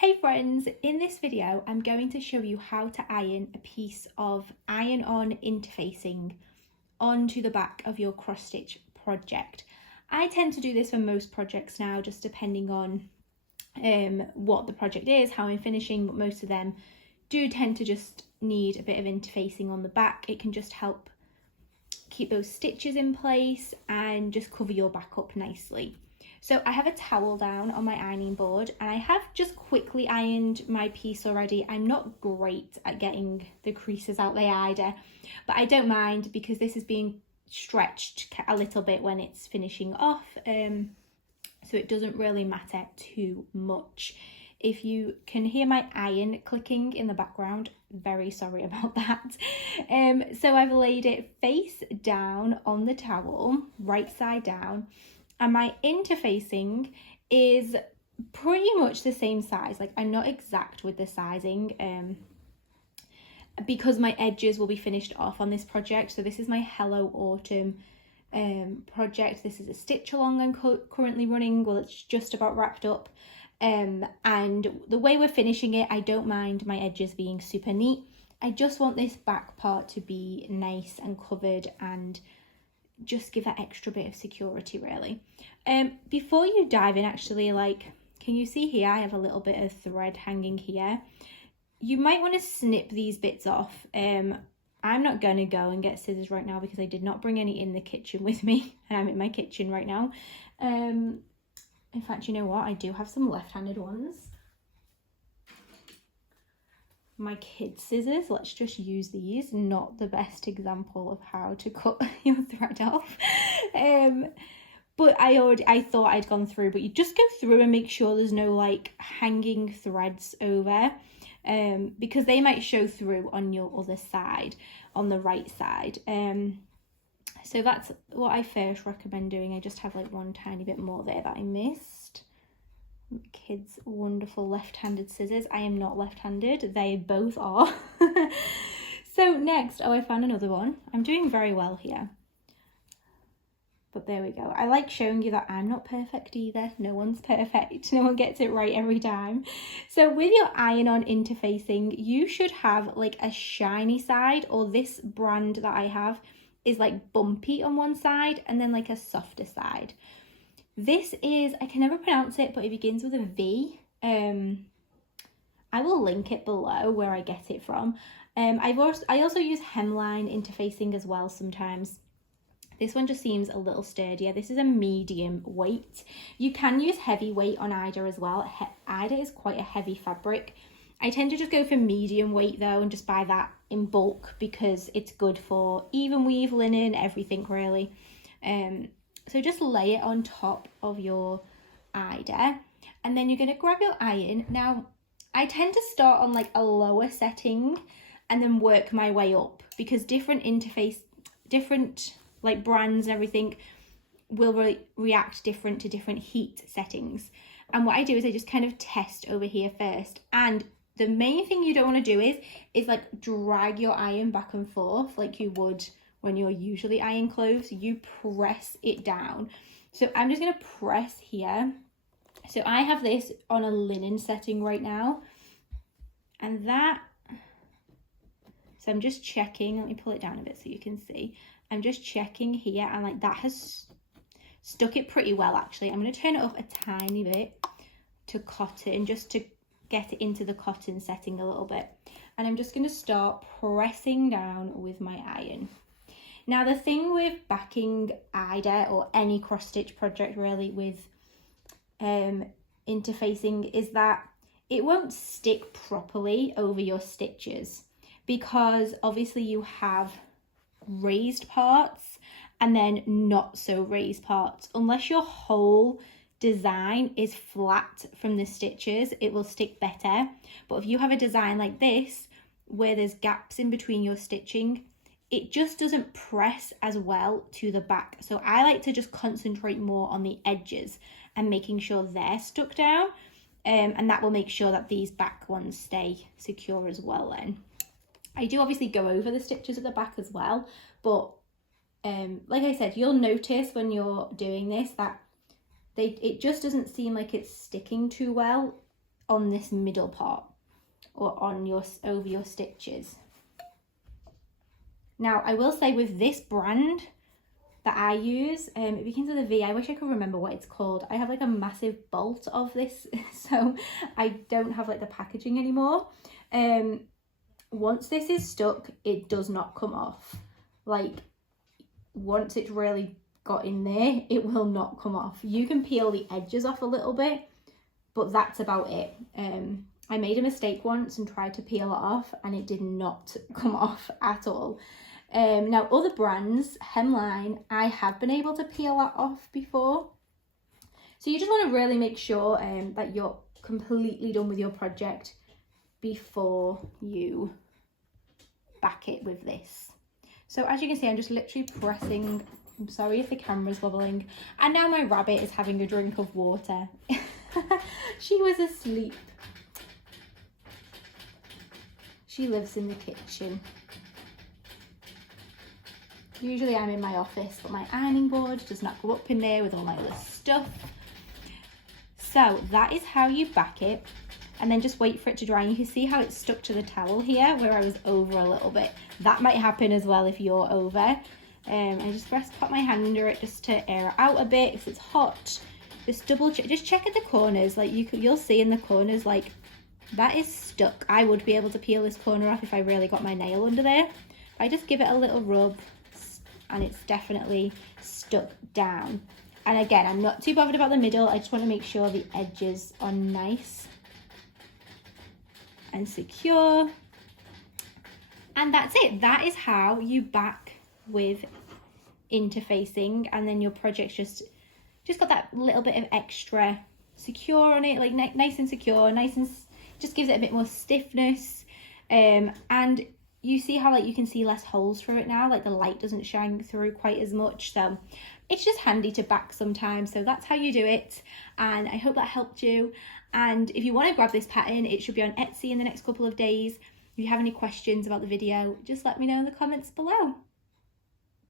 Hey friends, in this video I'm going to show you how to iron a piece of iron-on interfacing onto the back of your cross-stitch project. I tend to do this for most projects now, just depending on what the project is, how I'm finishing, but most of them do tend to just need a bit of interfacing on the back. It can just help keep those stitches in place and just cover your back up nicely. So I have a towel down on my ironing board and I have just quickly ironed my piece already. I'm not great at getting the creases out like Ida, but I don't mind because this is being stretched a little bit when it's finishing off, so it doesn't really matter too much. If you can hear my iron clicking in the background, very sorry about that. So I've laid it face down on the towel, right side down, and my interfacing is pretty much the same size. Like, I'm not exact with the sizing because my edges will be finished off on this project. So this is my Hello Autumn project. This is a stitch along I'm currently running. Well, it's just about wrapped up. And the way we're finishing it, I don't mind my edges being super neat. I just want this back part to be nice and covered and just give that extra bit of security, really. Before you dive in, actually, like, can you see here I have a little bit of thread hanging here? You might want to snip these bits off. I'm not gonna go and get scissors right now because I did not bring any in the kitchen with me, and I'm in my kitchen right now. In fact, you know what, I do have some left-handed ones. My kids' scissors, let's just use these. Not the best example of how to cut your thread off. But I thought I'd gone through, but you just go through and make sure there's no like hanging threads over, because they might show through on your other side, on the right side. So that's what I first recommend doing. I just have like one tiny bit more there that I missed. Kids' wonderful left-handed scissors. I am not left-handed, they both are. So next, I found another one. I'm doing very well here, but there we go. I like showing you that I'm not perfect either. No one's perfect, no one gets it right every time. So with your iron-on interfacing, you should have like a shiny side, or this brand that I have is like bumpy on one side and then like a softer side. This is, I can never pronounce it, but it begins with a V. I will link it below where I get it from. I also use Hemline interfacing as well sometimes. This one just seems a little sturdier. This is a medium weight. You can use heavy weight on Aida as well. Aida is quite a heavy fabric. I tend to just go for medium weight though and just buy that in bulk because it's good for even weave, linen, everything really. So just lay it on top of your Aida, and then you're going to grab your iron. Now, I tend to start on like a lower setting and then work my way up because different like brands and everything will react different to different heat settings. And what I do is I just kind of test over here first. And the main thing you don't want to do is like drag your iron back and forth like you would when you're usually iron clothes. You press it down. So I'm just going to press here. So I have this on a linen setting right now, and that, so I'm just checking. Let me pull it down a bit so you can see. I'm just checking here, and like that has stuck it pretty well actually. I'm going to turn it up a tiny bit to cotton just to get it into the cotton setting a little bit, and I'm just going to start pressing down with my iron. Now, the thing with backing Aida or any cross-stitch project really with interfacing is that it won't stick properly over your stitches because obviously you have raised parts and then not so raised parts. Unless your whole design is flat from the stitches, it will stick better. But if you have a design like this where there's gaps in between your stitching, it just doesn't press as well to the back. So I like to just concentrate more on the edges and making sure they're stuck down, and that will make sure that these back ones stay secure as well. Then I do obviously go over the stitches at the back as well, but like I said, you'll notice when you're doing this that it just doesn't seem like it's sticking too well on this middle part or on your over your stitches. Now I will say with this brand that I use, it begins with a V. I wish I could remember what it's called. I have like a massive bolt of this, so I don't have like the packaging anymore. Once this is stuck, it does not come off. Like once it's really got in there, it will not come off. You can peel the edges off a little bit, but that's about it. I made a mistake once and tried to peel it off and it did not come off at all. Now other brands, Hemline, I have been able to peel that off before. So you just want to really make sure that you're completely done with your project before you back it with this. So as you can see, I'm just literally pressing. I'm sorry if the camera's wobbling. And now my rabbit is having a drink of water. She was asleep. She lives in the kitchen. Usually I'm in my office, but my ironing board does not go up in there with all my other stuff. So that is how you back it, and then just wait for it to dry. And you can see how it's stuck to the towel here where I was over a little bit. That might happen as well if you're over. I just put my hand under it just to air it out a bit. If it's hot, just double check, just check at the corners. Like you'll see in the corners, like that is stuck. I would be able to peel this corner off if I really got my nail under there. I just give it a little rub and it's definitely stuck down. And again, I'm not too bothered about the middle. I just want to make sure the edges are nice and secure. And that's it. That is how you back with interfacing, and then your project's just got that little bit of extra secure on it, like nice and secure, nice and just gives it a bit more stiffness. And you see how like you can see less holes through it now, like the light doesn't shine through quite as much. So it's just handy to back sometimes. So that's how you do it, and I hope that helped you. And if you want to grab this pattern, it should be on Etsy in the next couple of days. If you have any questions about the video, just let me know in the comments below.